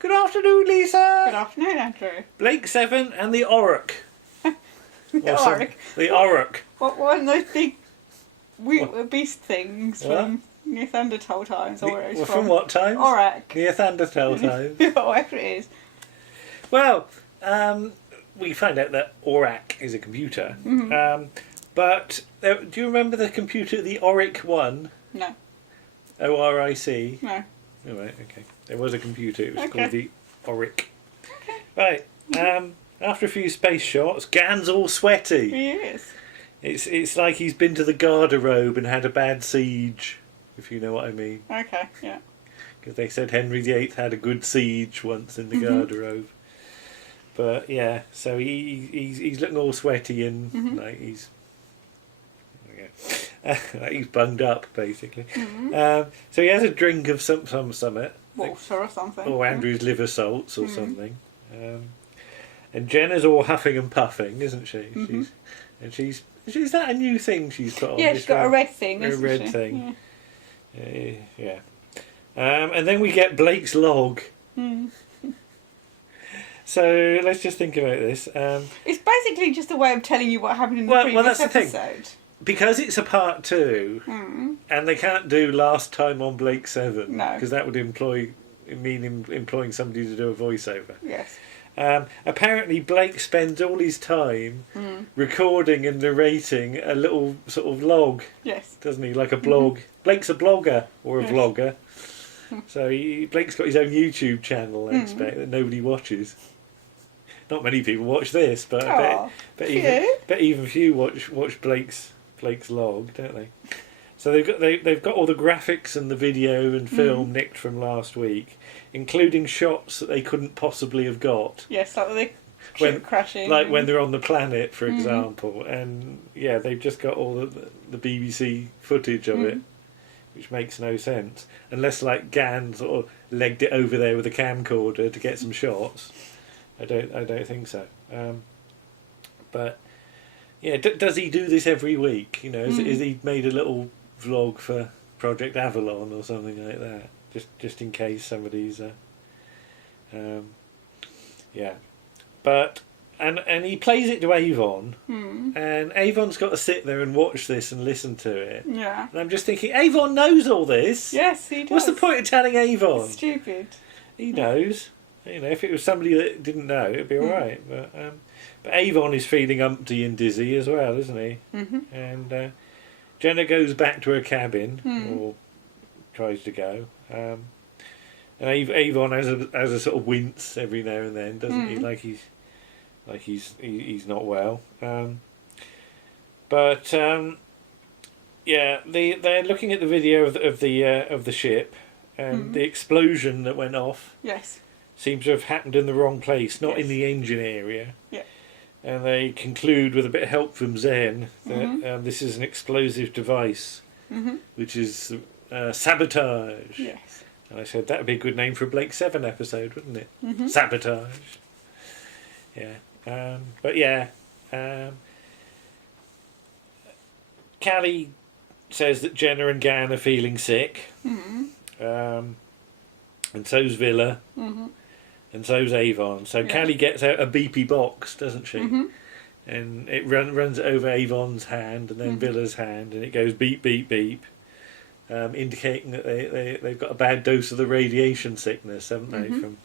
Good afternoon, Lisa. Good afternoon, Andrew. Blake 7 and the Orac. The Orac. The Orac. What one of those big beast things from Neanderthal times? From what times? Orac. Neanderthal times. Whatever it is. Well, we find out that Orac is a computer. But do you remember the computer, the Orac 1? No. O-R-I-C? No. Oh, right, okay. There was a computer, it was called the Orac. Okay. Right, after a few space shots, Gan's all sweaty. He is. It's like he's been to the garderobe and had a bad siege, if you know what I mean. Okay, yeah. Because they said Henry VIII had a good siege once in the garderobe. But yeah, so he's looking all sweaty and like he's like he's bunged up basically. So he has a drink of some summit. Water or something. Or Andrew's liver salts or something. And Jenna's all huffing and puffing, isn't she? She's that a new thing she's put on? Yeah, she's got a red thing, a red thing. Yeah. And then we get Blake's log. So let's just think about this. It's basically just a way of telling you what happened in the previous that's the episode. thing. Because it's a part 2, and they can't do last time on Blake 7, because that would mean employing somebody to do a voiceover. Yes. Apparently Blake spends all his time recording and narrating a little sort of log. Yes. Doesn't he? Like a blog. Blake's a blogger or a vlogger. So Blake's got his own YouTube channel, I expect, that nobody watches. Not many people watch this, but I bet even few watch Blake's log, don't they? So they've got all the graphics and the video and film nicked from last week, including shots that they couldn't possibly have got. Yes, like the ship crashing. Like when they're on the planet, for example. And yeah, they've just got all the BBC footage of it, which makes no sense. Unless like Gan sort of legged it over there with a camcorder to get some shots. I don't think so. But yeah, does he do this every week? You know, is he made a little vlog for Project Avalon or something like that, just in case somebody's but and he plays it to Avon, and Avon's got to sit there and watch this and listen to it. Yeah. And I'm just thinking, Avon knows all this. Yes, he does. What's the point of telling Avon? It's stupid. He knows. You know, if it was somebody that didn't know, it'd be all right. But Avon is feeling umpty and dizzy as well, isn't he? And Jenna goes back to her cabin, or tries to go. And Avon has a sort of wince every now and then, doesn't he? Like he's not well. Yeah, they're looking at the video of the ship, and the explosion that went off. Yes. Seems to have happened in the wrong place, not in the engine area. Yeah. And they conclude with a bit of help from Zen that this is an explosive device, which is sabotage. Yes. And I said that would be a good name for a Blake 7 episode, wouldn't it? Sabotage. Yeah. But yeah. Callie says that Jenna and Gan are feeling sick. And so's Villa. And so's Avon. So Callie gets out a beepy box, doesn't she? And it runs over Avon's hand and then Villa's hand, and it goes beep, beep, beep, indicating that they've got a bad dose of the radiation sickness, haven't they, from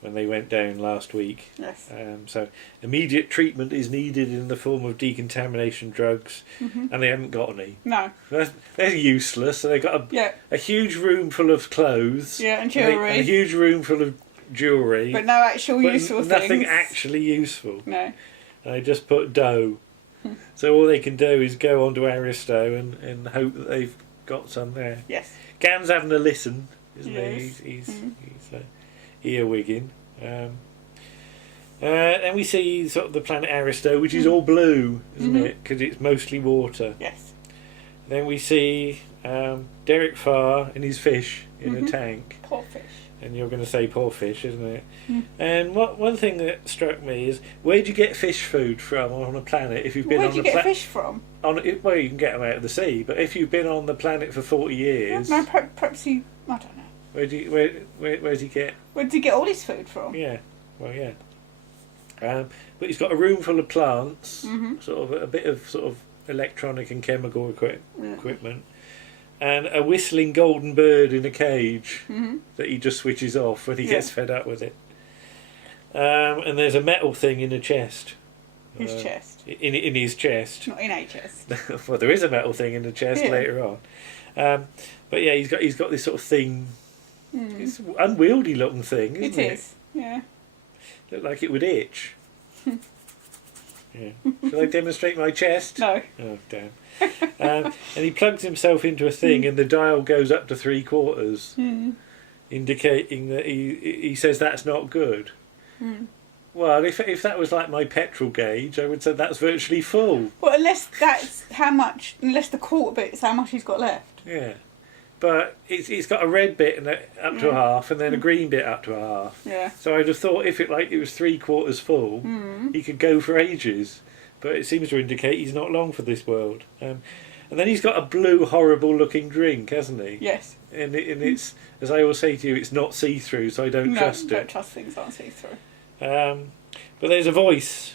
when they went down last week. Yes. So immediate treatment is needed in the form of decontamination drugs, and they haven't got any. No. They're useless. So they've got a huge room full of clothes. Yeah, and jewellery. And a huge room full of jewellery. But no actual useful things. Nothing actually useful. No. They just put dough. So all they can do is go on to Aristo and hope that they've got some there. Yes. Gan's having a listen, isn't Yes. he? He's earwigging. Then we see sort of the planet Aristo, which is all blue, isn't it? Because it's mostly water. Yes. Then we see Derek Farr and his fish in a tank. Poor fish. And you're going to say poor fish, isn't it? And one thing that struck me is, where'd you get fish food from on a planet if you've been on the planet? Where'd you get fish from? Well, you can get them out of the sea, but if you've been on the planet for 40 years... No, perhaps you... I don't know. Where's he get? Where did he get all his food from? Yeah, well, yeah. But he's got a room full of plants, sort of a bit of sort of electronic and chemical equipment, and a whistling golden bird in a cage that he just switches off when he gets fed up with it. And there's a metal thing in a chest. His chest. In his chest. Not in a chest. Well, there is a metal thing in the chest later on. But yeah, he's got this sort of thing. It's an unwieldy looking thing, isn't it? It is. Yeah. Look like it would itch. Yeah. Shall I demonstrate my chest? No. Oh, damn. And he plugs himself into a thing and the dial goes up to 3/4, indicating that he says that's not good. Well, if that was like my petrol gauge, I would say that's virtually full. Well, unless the quarter bit's how much he's got left. Yeah. But it's got a red bit and up to a half, and then a green bit up to a half. Yeah. So I'd have thought if it was 3/4 full, he could go for ages. But it seems to indicate he's not long for this world. And then he's got a blue, horrible-looking drink, hasn't he? Yes. And it's, as I always say to you, it's not see-through, so I don't trust it. No, don't trust things that aren't see-through. But there's a voice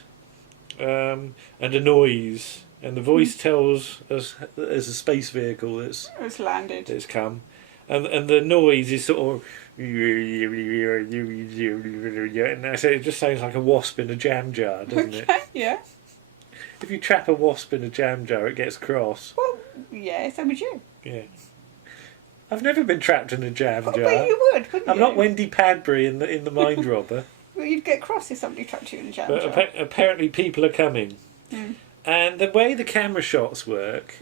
and a noise. And the voice tells us that there's a space vehicle that's landed. That's come, and the noise is sort of, and I say it just sounds like a wasp in a jam jar, doesn't it? Yeah. If you trap a wasp in a jam jar, it gets cross. Well, yeah, so would you. Yeah. I've never been trapped in a jam jar. But you would, wouldn't you? I'm not Wendy Padbury in the Mind Robber. Well, you'd get cross if somebody trapped you in a jam jar. But apparently people are coming. And the way the camera shots work,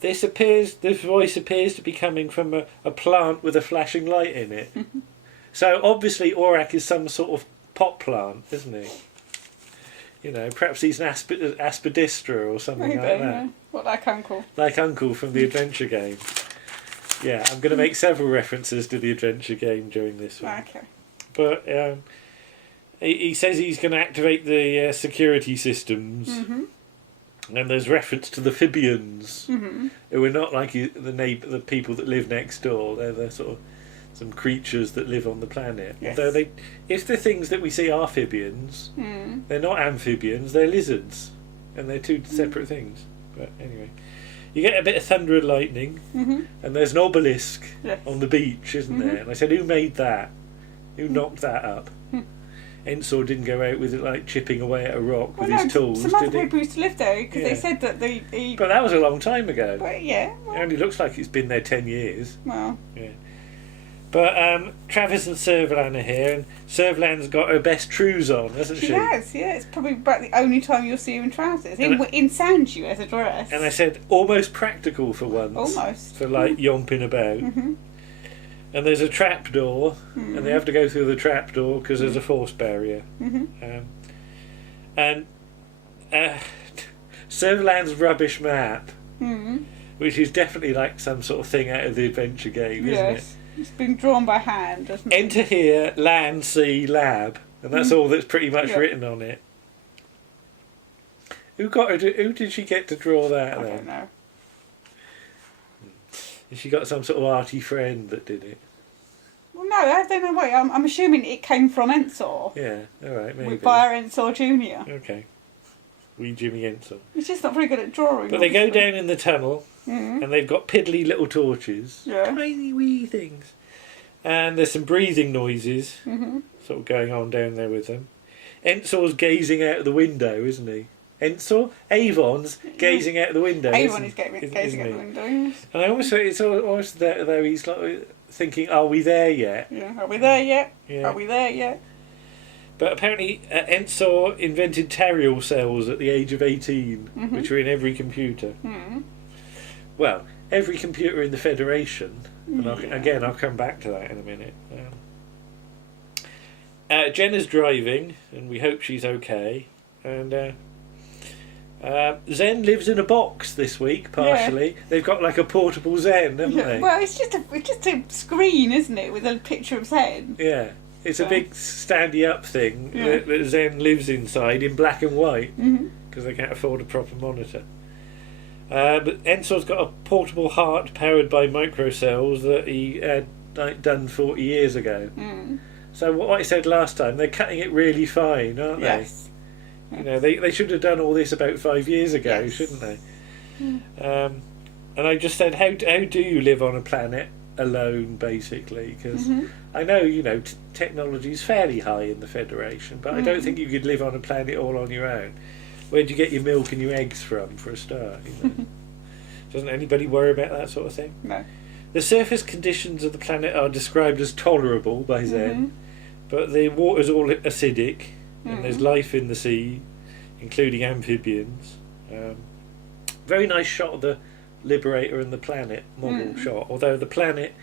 this voice appears to be coming from a plant with a flashing light in it. So obviously Orac is some sort of pot plant, isn't he? You know, perhaps he's an aspidistra or something like that. Yeah. What, like Uncle? Like Uncle from the Adventure Game. Yeah, I'm going to make several references to the Adventure Game during this one. Okay. But he says he's going to activate the security systems. And there's reference to the Phibians, who are not like the people that live next door. They're sort of some creatures that live on the planet. Yes. Although if the things that we see are Phibians, they're not amphibians, they're lizards. And they're two separate things. But anyway, you get a bit of thunder and lightning, and there's an obelisk on the beach, isn't there? And I said, who made that? Who knocked that up? Ensor didn't go out with it like chipping away at a rock with his tools, some other people used to live there because they said that But that was a long time ago. But yeah. Well, it only looks like it's been there 10 years. Well. Yeah. But Travis and Servalan are here, and Servalan's got her best trews on, hasn't she? She has, yeah. It's probably about the only time you'll see her in trousers. In Sanju as a dress. And I said, almost practical for once. Almost. For like yomping about. And there's a trapdoor, and they have to go through the trapdoor because there's a force barrier. And Servalan's rubbish map, which is definitely like some sort of thing out of the Adventure Game, isn't it? It's been drawn by hand, doesn't it? Enter here, land, sea, lab, and that's all that's pretty much written on it. Who did she get to draw that then? I don't know. She got some sort of arty friend that did it. Well, no, I don't know. Wait, I'm assuming it came from Ensor. Yeah, all right, maybe. Via Ensor Jr. Okay. Wee Jimmy Ensor. He's just not very good at drawing. But they go down in the tunnel, and they've got piddly little torches. Yeah. Tiny wee things. And there's some breathing noises sort of going on down there with them. Ensor's gazing out of the window, isn't he? Ensor? Avon's gazing out of the window. Avon is gazing out the window. And I always say it's almost though he's like thinking, "Are we there yet?" Yeah. Are we there yet? Yeah. Are we there yet? But apparently, Ensor invented Tarial cells at the age of 18, which are in every computer. Well, every computer in the Federation. And I'll come back to that in a minute. Jenna's driving, and we hope she's okay. And Zen lives in a box this week, partially. Yeah. They've got like a portable Zen, haven't they? Well, it's just a screen, isn't it, with a picture of Zen? Yeah. It's a big standy up thing that Zen lives inside in black and white because they can't afford a proper monitor. But Ensor's got a portable heart powered by microcells that he had like done 40 years ago. Mm. So what I said last time, they're cutting it really fine, aren't Yes. they? You know, they should have done all this about 5 years ago, Yes. shouldn't they? Mm. And I just said, how do you live on a planet alone, basically? Because Mm-hmm. I know, you know, technology is fairly high in the Federation, but I don't think you could live on a planet all on your own. Where do you get your milk and your eggs from, for a start? You know? Doesn't anybody worry about that sort of thing? No. The surface conditions of the planet are described as tolerable by Zen, but the water's all acidic, and there's life in the sea, including amphibians. Very nice shot of the Liberator and the planet model shot, although the planet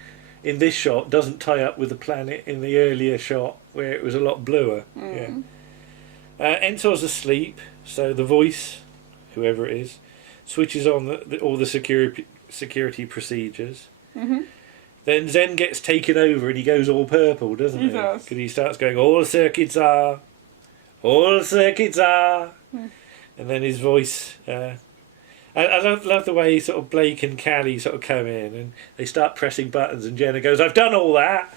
in this shot doesn't tie up with the planet in the earlier shot where it was a lot bluer. Yeah. Ensor's asleep, so the voice, whoever it is, switches on all the security procedures. Then Zen gets taken over and he goes all purple, doesn't he? He does. Because he starts going, all circuits are, and then his voice. I love the way sort of Blake and Callie sort of come in and they start pressing buttons and Jenna goes, I've done all that.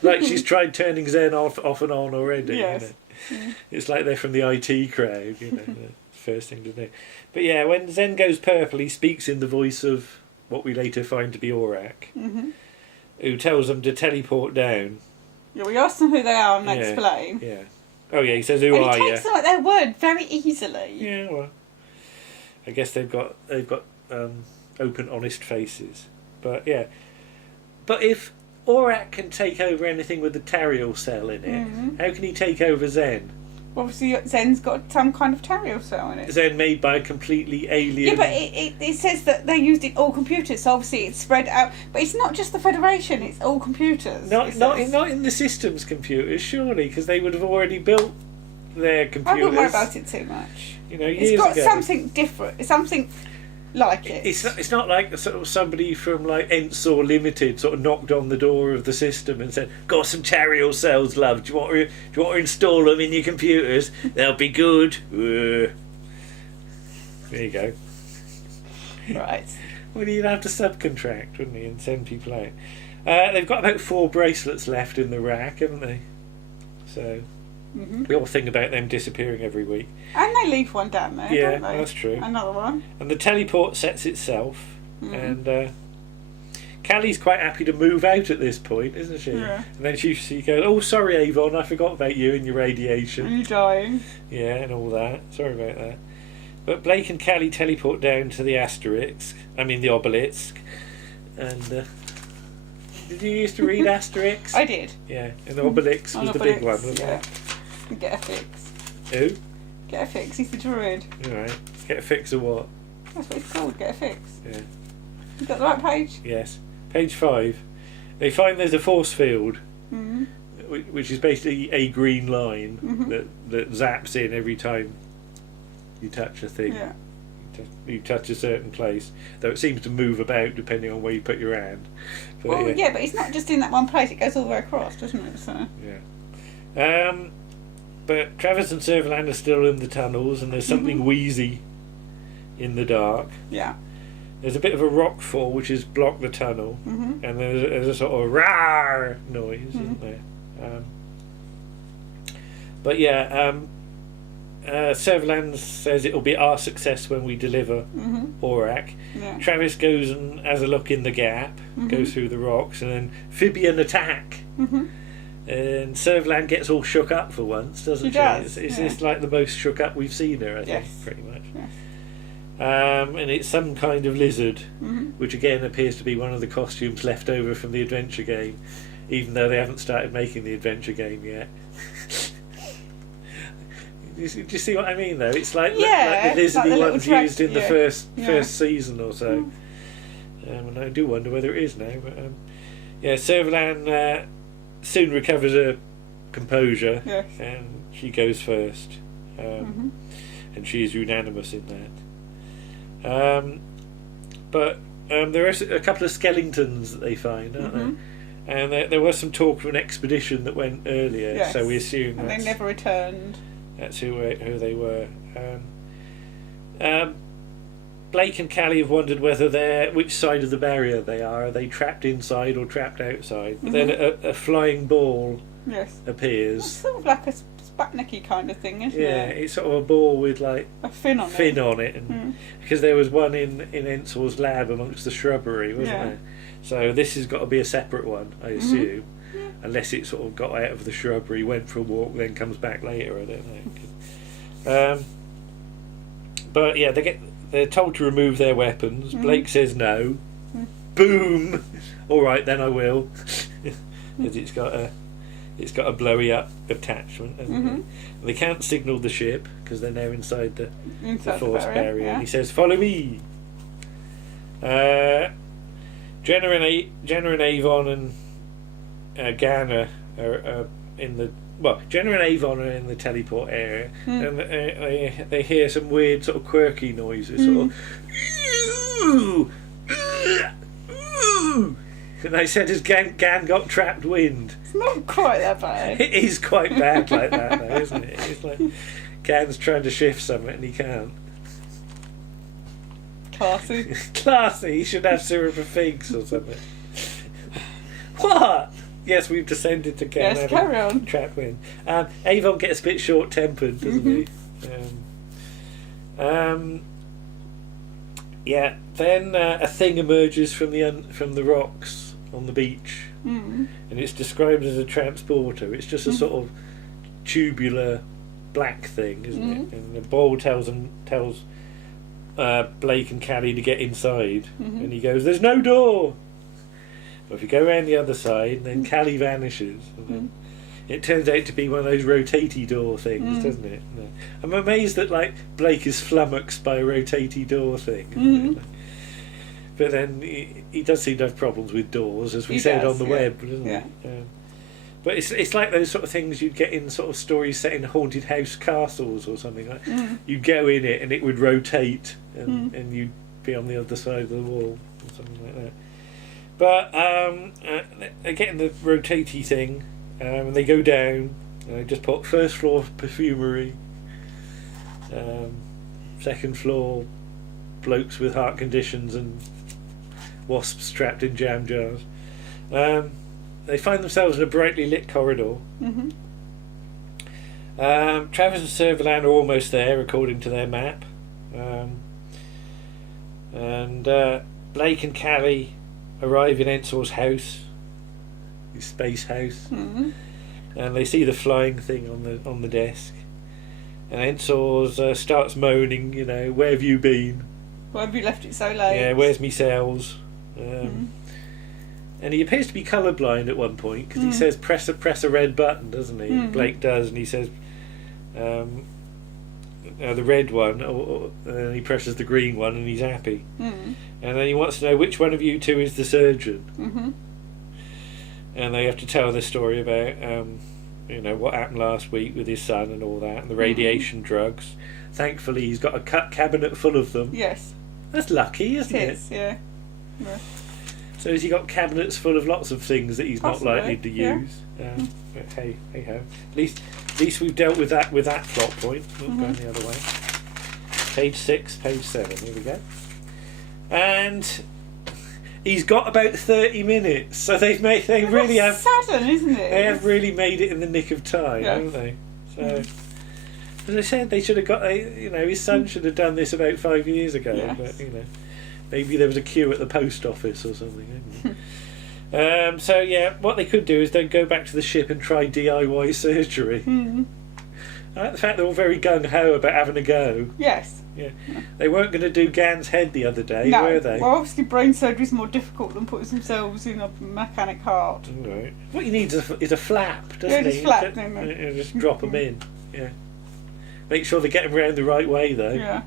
Like she's tried turning Zen off and on already. Yes. You know? It's like they're from the IT crowd, you know, the first thing to do. But yeah, when Zen goes purple, he speaks in the voice of what we later find to be Orac, who tells them to teleport down. Yeah, we ask them who they are and they explain. Yeah. Oh yeah, he says, who And are he you? takes them at their word very easily. Yeah, well, I guess they've got open, honest faces. But yeah, but if Orac can take over anything with the Tariel cell in it, how can he take over Zen? Obviously, Zen's got some kind of Tariel cell in it. Zen made by a completely alien. Yeah, but it says that they used it all computers, so obviously it's spread out. But it's not just the Federation; it's all computers. Not in the systems computers, surely, because they would have already built their computers. I wouldn't worry about it too much. You know, years it's got ago. something different. It's something like it. It's not like sort of somebody from like Ensor Limited sort of knocked on the door of the system and said, "Got some Tariel cells, love. Do you want to install them in your computers? They'll be good." There you go. Right. Well, you'd have to subcontract, wouldn't you, and send people out. They've got about 4 bracelets left in the rack, haven't they? So we all think about them disappearing every week. And they leave one down there, Yeah, don't they? that's true. Another one. And the teleport sets itself, and Callie's quite happy to move out at this point, isn't she? Yeah. And then she goes, "Oh, sorry, Avon, I forgot about you and your radiation." Are you dying? Yeah, and all that. Sorry about that. But Blake and Callie teleport down to the the obelisk. And did you used to read Asterix? I did. Yeah, and Obelix was the big one, wasn't it? Get a fix. Who? Get a fix. He's the druid. Alright. Get a fix of what? That's what it's called. Get a fix. Yeah. You got the right page? Yes. Page 5. They find there's a force field, which is basically a green line that zaps in every time you touch a thing. Yeah. You touch a certain place, though it seems to move about depending on where you put your hand. But, Well, yeah, but it's not just in that one place. It goes all the way across, doesn't it? So. Yeah. But Travis and Servalan are still in the tunnels, and there's something wheezy in the dark. Yeah. There's a bit of a rock fall which has blocked the tunnel, and there's a sort of rawr noise, isn't there? But yeah, Servalan says it'll be our success when we deliver Orac. Yeah. Travis goes and has a look in the gap, goes through the rocks, and then Fibian attack. And Servalan gets all shook up for once, doesn't she? She does, It's yeah. like the most shook up we've seen her, I think, pretty much. And it's some kind of lizard, which again appears to be one of the costumes left over from the adventure game, even though they haven't started making the adventure game yet. Do you see what I mean, though? It's like, like the lizardy the ones used in the first season or so. And I do wonder whether it is now. But Servalan soon recovers her composure, and she goes first. And she is unanimous in that. But there are a couple of skeletons that they find, aren't there? And there was some talk of an expedition that went earlier, so we assume and that's, they never returned. that's who they were. Blake and Callie have wondered which side of the barrier they are. Are they trapped inside or trapped outside? But then a flying ball appears. It's sort of like a Sputnik-y kind of thing, isn't it? Yeah, it's sort of a ball with like a fin on it. And because there was one in Ensor's lab amongst the shrubbery, wasn't there? So this has got to be a separate one, I assume. Unless it sort of got out of the shrubbery, went for a walk, then comes back later. I don't know. But yeah, they're told to remove their weapons. Blake says no. Boom. All right, then I will, because it's got a blowy up attachment. And they can't signal the ship because they're now inside the force barrier. And he says, "Follow me." Jenna and Avon and Ganna are in the Jenna and Avon are in the teleport area, and they hear some weird sort of quirky noises, sort of. And they said, "Has Gan got trapped wind?" It's not quite that bad. It is quite bad like that, though, isn't it? It's like Gan's trying to shift something and he can't. Classy. Classy. He should have syrup of figs or something. What? Yes, we've descended to Gan. Yes, carry on. Trapped wind. Avon gets a bit short-tempered, doesn't he? Yeah. Then a thing emerges from the rocks on the beach, and it's described as a transporter. It's just a sort of tubular black thing, isn't it? And the ball tells Blake and Callie to get inside, and he goes, "There's no door." But if you go around the other side, then Callie vanishes. And then it turns out to be one of those rotatey door things, doesn't it? No. I'm amazed that like Blake is flummoxed by a rotatey door thing. But then he does seem to have problems with doors, as we said on the web, doesn't he? But it's like those sort of things you'd get in sort of stories set in haunted house castles or something. Like you'd go in it and it would rotate, and you'd be on the other side of the wall or something like that. But they get in the rotatey thing, and they go down. And they just put first floor perfumery, second floor blokes with heart conditions and wasps trapped in jam jars. They find themselves in a brightly lit corridor. Travis and Servalan are almost there, according to their map. And Blake and Callie arrive in Ensor's house, his space house, and they see the flying thing on the desk. And Ensor's starts moaning, "Where have you been? Why have you left it so late? Yeah, where's me cells?" And he appears to be colourblind at one point because he says press a red button, doesn't he? Blake does, and he says the red one, and he presses the green one, and he's happy. And then he wants to know which one of you two is the surgeon. And they have to tell the story about what happened last week with his son and all that, and the radiation drugs. Thankfully, he's got a cabinet full of them. Yes. That's lucky, isn't it? Yeah. So has he got cabinets full of lots of things that he's Possibly, not likely to use? But hey ho. At least we've dealt with that plot point. Not going the other way. Page 6, page 7. Here we go. And he's got about 30 minutes, so they really have. Sudden, isn't it? They have really made it in the nick of time, haven't they? So, as I said, they should have got. His son should have done this about 5 years ago. Yes. But maybe there was a queue at the post office or something. So yeah, what they could do is then go back to the ship and try DIY surgery. I like the fact they're all very gung-ho about having a go. Yes. Yeah. They weren't going to do Gan's head the other day, No. were they? Well, obviously brain surgery is more difficult than putting themselves in a mechanic heart. Right. What you need is a flap, doesn't Just he? flap, Just drop them in. Yeah. Make sure they get them round the right way, though. Yeah.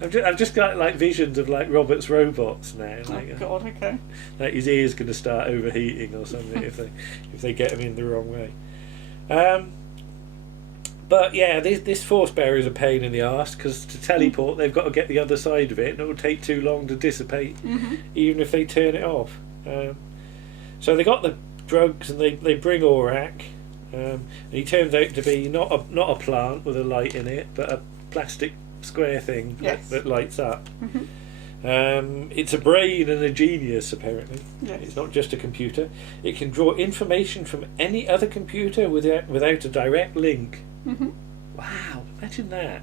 I've just got like visions of like Robert's robots now. Like, God, okay. Like his ear's going to start overheating or something if they get him in the wrong way. But yeah, this force barrier is a pain in the arse because to teleport they've got to get the other side of it, and it will take too long to dissipate, even if they turn it off. So they got the drugs and they bring Orac, and he turns out to be not a plant with a light in it, but a plastic square thing Yes. that lights up. Mhm. It's a brain and a genius, apparently. Yes. It's not just a computer. It can draw information from any other computer without a direct link. Mhm. Wow, imagine that.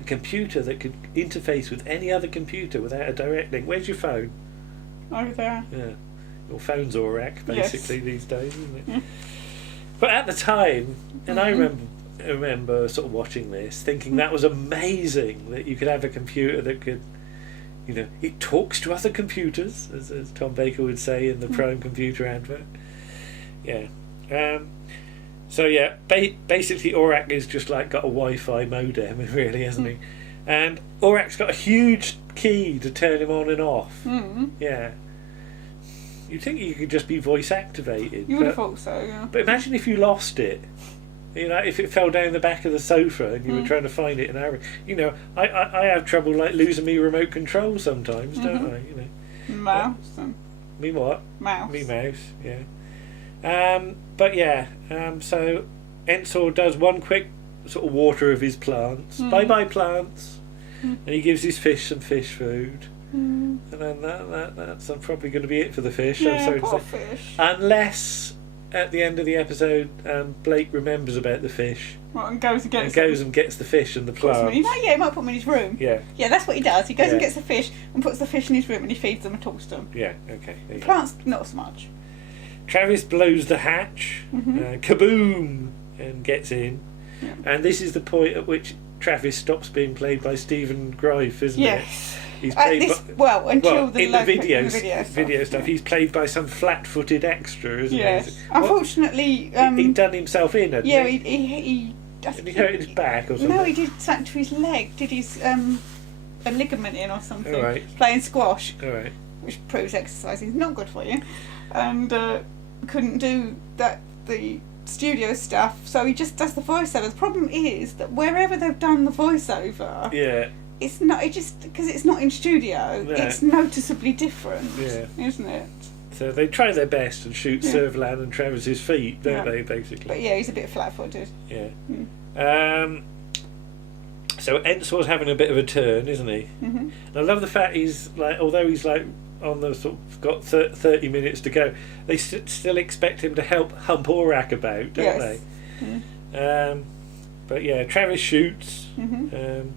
A computer that could interface with any other computer without a direct link. Where's your phone? Over there. Yeah. Your phone's Orac, basically, Yes. these days, isn't it? Yeah. But at the time, and I Mhm. remember sort of watching this, thinking that was amazing, that you could have a computer that could, it talks to other computers, as Tom Baker would say in the Prime Computer advert. Yeah. So yeah, basically Orac is just like got a Wi-Fi modem, really, hasn't he? And Orac's got a huge key to turn him on and off. Mm. Yeah. You'd think you could just be voice activated. You would have thought so, yeah. But imagine if you lost it. If it fell down the back of the sofa and you were trying to find it in our... I have trouble like losing me remote control sometimes, don't I? Mouse. And Me what? mouse. Me mouse, yeah. But yeah, so Ensor does one quick sort of water of his plants. Bye-bye plants. And he gives his fish some fish food. And then that's probably going to be it for the fish. I'm Yeah, sorry to poor say. fish. Unless at the end of the episode, Blake remembers about the fish Well, and goes and gets and goes and gets the fish and the plants. he might put them in his room. Yeah, Yeah, that's what he does. He goes Yeah. and gets the fish and puts the fish in his room and he feeds them and talks to them. yeah, okay. There you go. Plants, not so much. Travis blows the hatch, kaboom, and gets in. Yeah. And this is the point at which Travis stops being played by Stephen Greif, isn't it? Yes. He's played Until the in the video video stuff, he's played by some flat-footed extra, isn't Yes. he? Unfortunately, He'd done himself in, hadn't yeah, he? he And he hurt his back or something. No, he did something to his leg. Did his a ligament in or something? All right. Playing squash, All right. which proves exercising is not good for you, and couldn't do the studio stuff. So he just does the voiceover. The problem is that wherever they've done the voiceover, Yeah. it's not. It just because it's not in studio, Yeah. it's noticeably different, Yeah. isn't it? So they try their best and shoot Yeah. Servalan and Travis's feet, don't Yeah. they, basically? But yeah, he's a bit flat-footed. Yeah. So Ensor's having a bit of a turn, isn't he? Mm-hmm. And I love the fact he's like, although he's like on the sort of got 30 minutes to go, they still expect him to help hump Orac about, don't Yes. they? But yeah, Travis shoots, Mm-hmm.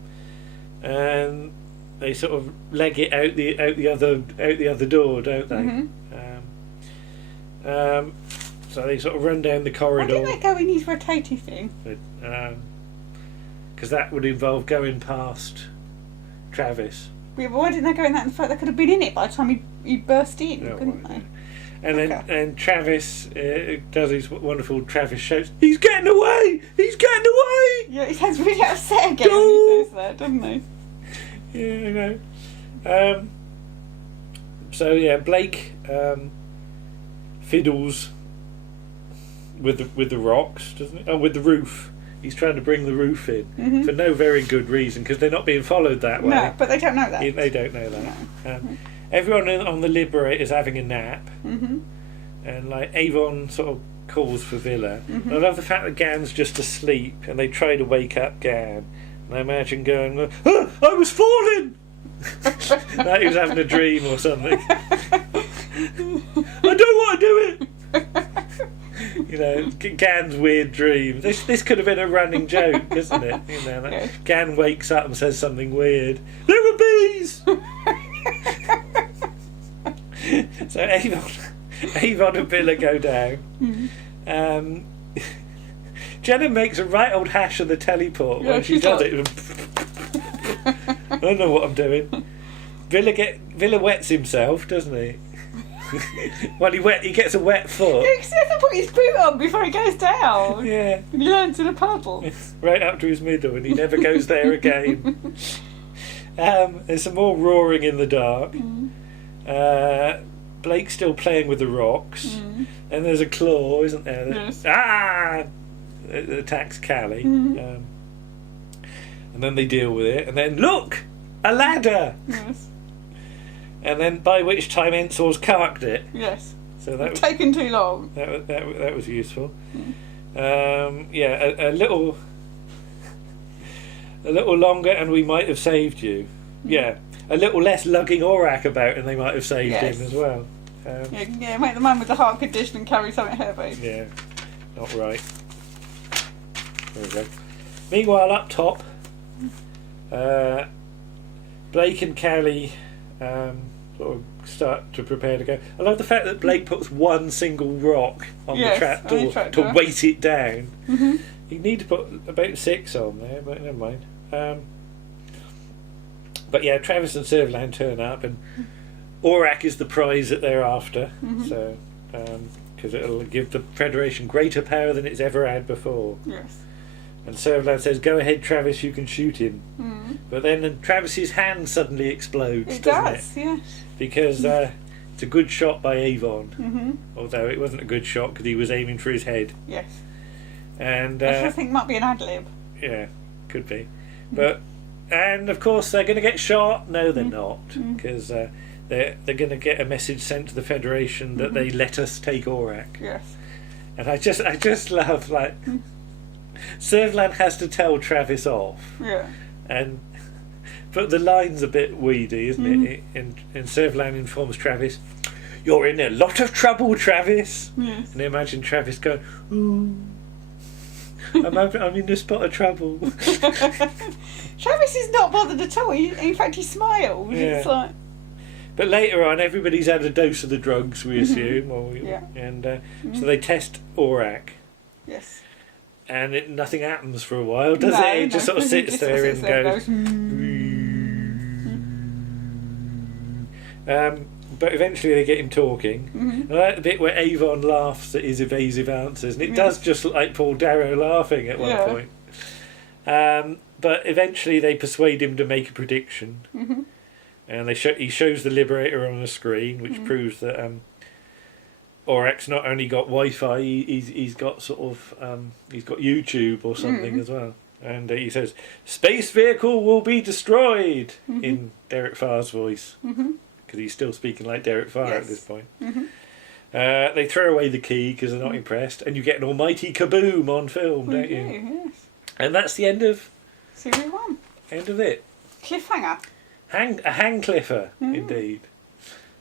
and they sort of leg it out the other door, don't they? Mm-hmm. So they sort of run down the Why corridor. didn't they go in his rotating thing? Because that would involve going past Travis. Yeah, but why didn't they go in that in the first? They could have been in it by the time he burst in, No, couldn't right. they? And Okay. then Travis does his wonderful Travis shouts, "He's getting away! He's getting away!" Yeah, he sounds really upset again when he says that, doesn't he? Yeah, I know. So yeah, Blake fiddles with the rocks, doesn't he? Oh, with the roof. He's trying to bring the roof in for no very good reason, because they're not being followed that way. No, but they don't know that. They don't know that. No. Everyone on the Liberator's having a nap, Mm-hmm. and like Avon sort of calls for Villa. And I love the fact that Gan's just asleep, and they try to wake up Gan. And I imagine going, "Ah, I was falling!" Like he was having a dream or something. I don't want to do it! Gan's weird dream. This could have been a running joke, isn't it? Yeah. Gan wakes up and says something weird. There were bees! So Avon and Villa go down. Jenna makes a right old hash of the teleport when she she's does like- it. I don't know what I'm doing. Villa wets himself, doesn't he? Well, he gets a wet foot. Yeah, 'cause he has to put his boot on before he goes down. Yeah, And he lands in a puddle. right up to his middle, and he never goes there again. There's some more roaring in the dark. Blake's still playing with the rocks, and there's a claw, isn't there? Yes. It attacks Callie, and then they deal with it, and then look, a ladder, Yes. and then by which time Ensor's carked it. Yes. So that It's taken too long. that was useful. A A little longer and we might have saved you. Yeah. A little less lugging Orac about and they might have saved Yes. him as well. Yeah, make the man with the heart condition and carry something heavy. Yeah. Not right. There we go. Meanwhile, up top, Blake and Callie sort of start to prepare to go. I love the fact that Blake puts one single rock on the trapdoor to weight it down. Mm-hmm. You need to put about 6 on there, but never mind. But yeah, Travis and Servalan turn up, and Orac is the prize that they're after. Mm-hmm. So, because it'll give the Federation greater power than it's ever had before. Yes. And Servalan says, "Go ahead, Travis, you can shoot him." Mm. But then Travis's hand suddenly explodes, It doesn't does, it? yes. Because it's a good shot by Avon. Mm-hmm. Although it wasn't a good shot because he was aiming for his head. Yes. And I think might be an ad lib. yeah, could be. But and of course they're going to get shot. No, they're not, because they're going to get a message sent to the Federation that they let us take Orac. Yes. And I just love like Servalan has to tell Travis off. Yeah. And but the line's a bit weedy, isn't it? And Servalan informs Travis, "You're in a lot of trouble, Travis." Yes. And imagine Travis going, "Ooh, I'm in a spot of trouble." Travis is not bothered at all. In fact, he smiles. Yeah. It's like, But later on, everybody's had a dose of the drugs, we assume, Yeah. and so they test Orac. yes. And nothing happens for a while, does it? It just sort of sits there and goes. But eventually they get him talking. And I like the bit where Avon laughs at his evasive answers, and it does just look like Paul Darrow laughing at one point. But eventually they persuade him to make a prediction, and he shows the Liberator on the screen, which proves that Orac's not only got Wi-Fi, he's got sort of he's got YouTube or something as well. And he says, "Space vehicle will be destroyed," in Derek Farr's voice, because he's still speaking like Derek Farr at this point. They throw away the key because they're not impressed, and you get an almighty kaboom on film, don't you? Yes. And that's the end of Series 1. it. Cliffhanger. A hang cliffer, indeed.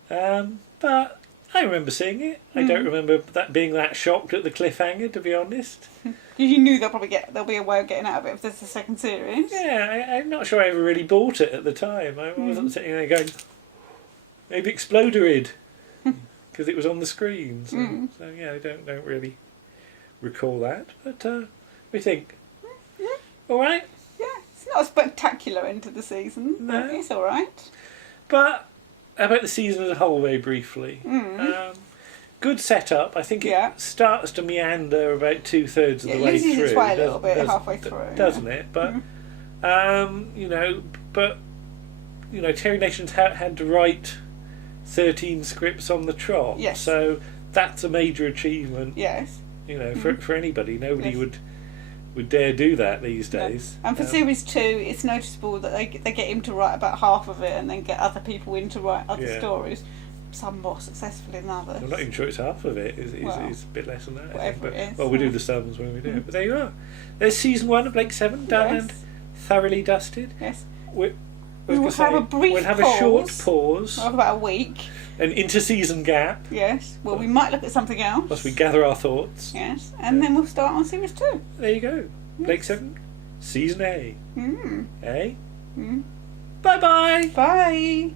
But I remember seeing it. I don't remember that being that shocked at the cliffhanger, to be honest. You knew there'll be a way of getting out of it if there's a second series. Yeah, I'm not sure I ever really bought it at the time. I wasn't sitting there going, maybe Exploderid, because it was on the screen. So yeah, I don't really recall that. But we think, all right. Yeah, it's not a spectacular end to the season, but it's all right. But how about the season as a whole, very briefly? Good setup. I think it starts to meander about 2/3 of the way through. It loses its way a little bit halfway through, doesn't it? But Terry Nations had to write 13 scripts on the trot. Yes. So that's a major achievement. Yes. For anybody, nobody would dare do that these days. And for series 2, it's noticeable that they get him to write about half of it and then get other people in to write other stories. Some more successfully than others. I'm not even sure it's half of it. It's a bit less than that. Whatever it is. Well, we do the sums when we do it. But there you are. There's season 1 of Blake 7 done and thoroughly dusted. Yes. We'll have a brief We'll have a short pause. Of about a week. An inter-season gap. Yes. Well, we might look at something else. Plus we gather our thoughts. Yes. And then we'll start on series 2. There you go. Blake 7, season A. Mm. Eh? Mm. Bye-bye. Bye.